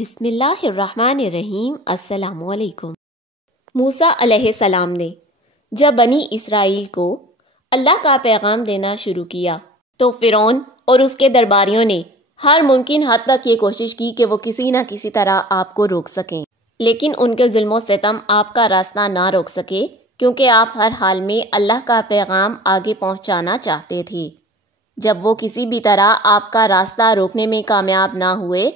بسم اللہ الرحمن الرحیم۔ السلام علیکم۔ موسیٰ علیہ السلام نے جب بنی اسرائیل کو اللہ کا پیغام دینا شروع کیا تو فرعون اور اس کے درباریوں نے ہر ممکن حد تک یہ کوشش کی کہ وہ کسی نہ کسی طرح آپ کو روک سکیں، لیکن ان کے ظلم و ستم آپ کا راستہ نہ روک سکے، کیونکہ آپ ہر حال میں اللہ کا پیغام آگے پہنچانا چاہتے تھے۔ جب وہ کسی بھی طرح آپ کا راستہ روکنے میں کامیاب نہ ہوئے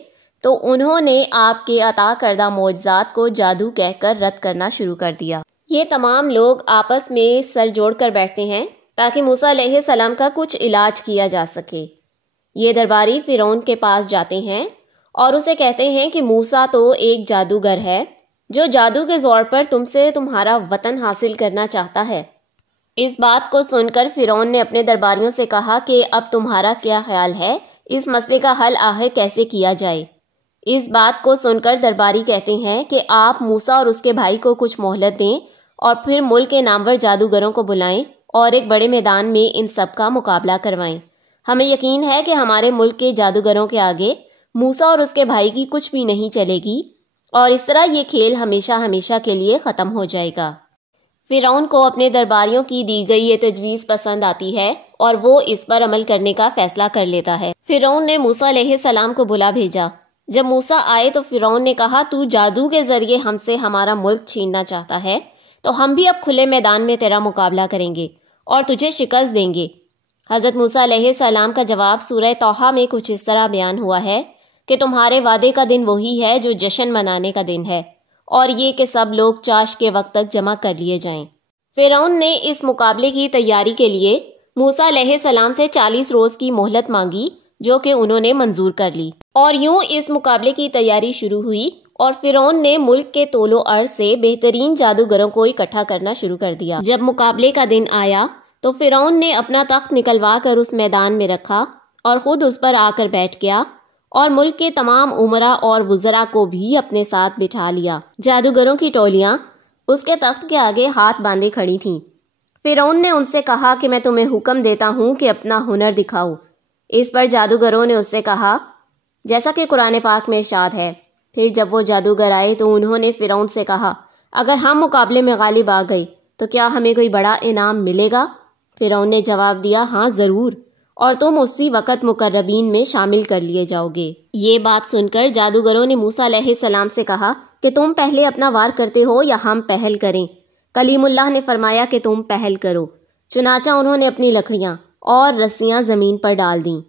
تو انہوں نے آپ کے عطا کردہ معجزات کو جادو کہہ کر رد کرنا شروع کر دیا۔ یہ تمام لوگ آپس میں سر جوڑ کر بیٹھتے ہیں تاکہ موسیٰ علیہ السلام کا کچھ علاج کیا جا سکے۔ یہ درباری فرعون کے پاس جاتے ہیں اور اسے کہتے ہیں کہ موسیٰ تو ایک جادوگر ہے جو جادو کے زور پر تم سے تمہارا وطن حاصل کرنا چاہتا ہے۔ اس بات کو سن کر فرعون نے اپنے درباریوں سے کہا کہ اب تمہارا کیا خیال ہے، اس مسئلے کا حل آخر کیسے کیا جائے؟ اس بات کو سن کر درباری کہتے ہیں کہ آپ موسیٰ اور اس کے بھائی کو کچھ مہلت دیں اور پھر ملک کے نامور جادوگروں کو بلائیں اور ایک بڑے میدان میں ان سب کا مقابلہ کروائیں۔ ہمیں یقین ہے کہ ہمارے ملک کے جادوگروں کے آگے موسیٰ اور اس کے بھائی کی کچھ بھی نہیں چلے گی اور اس طرح یہ کھیل ہمیشہ ہمیشہ کے لیے ختم ہو جائے گا۔ فرعون کو اپنے درباریوں کی دی گئی یہ تجویز پسند آتی ہے اور وہ اس پر عمل کرنے کا فیصلہ کر لیتا ہے۔ فرعون نے موسیٰ علیہ السلام کو بلا بھیجا۔ جب موسیٰ آئے تو فرعون نے کہا، تو جادو کے ذریعے ہم سے ہمارا ملک چھیننا چاہتا ہے تو ہم بھی اب کھلے میدان میں تیرا مقابلہ کریں گے اور تجھے شکست دیں گے۔ حضرت موسیٰ علیہ السلام کا جواب سورہ طٰہٰ میں کچھ اس طرح بیان ہوا ہے کہ تمہارے وعدے کا دن وہی ہے جو جشن منانے کا دن ہے، اور یہ کہ سب لوگ چاش کے وقت تک جمع کر لیے جائیں۔ فرعون نے اس مقابلے کی تیاری کے لیے موسیٰ علیہ السلام سے 40 روز کی مہلت مانگی، جو کہ انہوں نے منظور کر لی، اور یوں اس مقابلے کی تیاری شروع ہوئی اور فرعون نے ملک کے طول و عرض سے بہترین جادوگروں کو اکٹھا کرنا شروع کر دیا۔ جب مقابلے کا دن آیا تو فرعون نے اپنا تخت نکلوا کر اس میدان میں رکھا اور خود اس پر آ کر بیٹھ گیا اور ملک کے تمام امراء اور وزراء کو بھی اپنے ساتھ بٹھا لیا۔ جادوگروں کی ٹولیاں اس کے تخت کے آگے ہاتھ باندھے کھڑی تھیں۔ فرعون نے ان سے کہا کہ میں تمہیں حکم دیتا ہوں کہ اپنا ہنر دکھاؤ۔ اس پر جادوگروں نے اس سے کہا جیسا کہ قرآن پاک میں ارشاد ہے۔ پھر جب وہ جادوگر آئے تو انہوں نے فرعون سے کہا، اگر ہم مقابلے میں غالب آ گئے تو کیا ہمیں کوئی بڑا انعام ملے گا؟ فرعون نے جواب دیا، ہاں ضرور، اور تم اسی وقت مقربین میں شامل کر لیے جاؤ گے۔ یہ بات سن کر جادوگروں نے موسیٰ علیہ السلام سے کہا کہ تم پہلے اپنا وار کرتے ہو یا ہم پہل کریں؟ کلیم اللہ نے فرمایا کہ تم پہل کرو۔ چنانچہ انہوں نے اپنی لکڑیاں اور رسیاں زمین پر ڈال دیں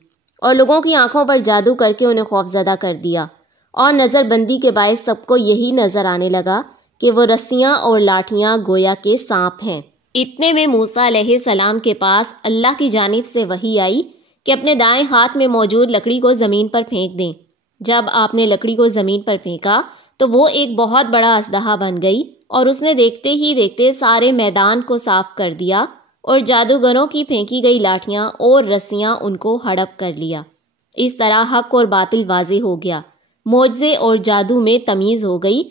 اور لوگوں کی آنکھوں پر جادو کر کے انہیں خوفزدہ کر دیا، اور نظر بندی کے باعث سب کو یہی نظر آنے لگا کہ وہ رسیاں اور لاٹھیاں گویا کے سانپ ہیں۔ اتنے میں موسیٰ علیہ السلام کے پاس اللہ کی جانب سے وحی آئی کہ اپنے دائیں ہاتھ میں موجود لکڑی کو زمین پر پھینک دیں۔ جب آپ نے لکڑی کو زمین پر پھینکا تو وہ ایک بہت بڑا اژدہا بن گئی اور اس نے دیکھتے ہی دیکھتے سارے میدان کو صاف کر دیا اور جادوگروں کی پھینکی گئی لاٹھیاں اور رسیاں ان کو ہڑپ کر لیا۔ اس طرح حق اور باطل واضح ہو گیا، معجزے اور جادو میں تمیز ہو گئی۔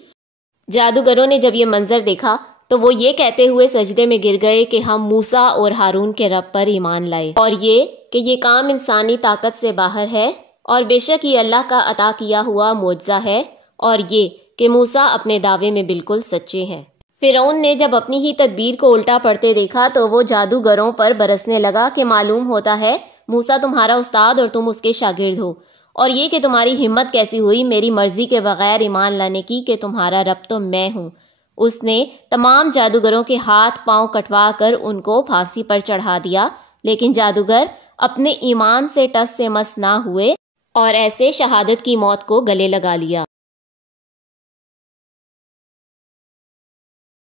جادوگروں نے جب یہ منظر دیکھا تو وہ یہ کہتے ہوئے سجدے میں گر گئے کہ ہم موسیٰ اور ہارون کے رب پر ایمان لائے، اور یہ کہ یہ کام انسانی طاقت سے باہر ہے، اور بے شک یہ اللہ کا عطا کیا ہوا معجزہ ہے، اور یہ کہ موسیٰ اپنے دعوے میں بالکل سچے ہیں۔ فرعون نے جب اپنی ہی تدبیر کو الٹا پڑتے دیکھا تو وہ جادوگروں پر برسنے لگا کہ معلوم ہوتا ہے موسیٰ تمہارا استاد اور تم اس کے شاگرد ہو، اور یہ کہ تمہاری ہمت کیسی ہوئی میری مرضی کے بغیر ایمان لانے کی کہ تمہارا رب تو میں ہوں۔ اس نے تمام جادوگروں کے ہاتھ پاؤں کٹوا کر ان کو پھانسی پر چڑھا دیا، لیکن جادوگر اپنے ایمان سے ٹس سے مس نہ ہوئے اور ایسے شہادت کی موت کو گلے لگا لیا۔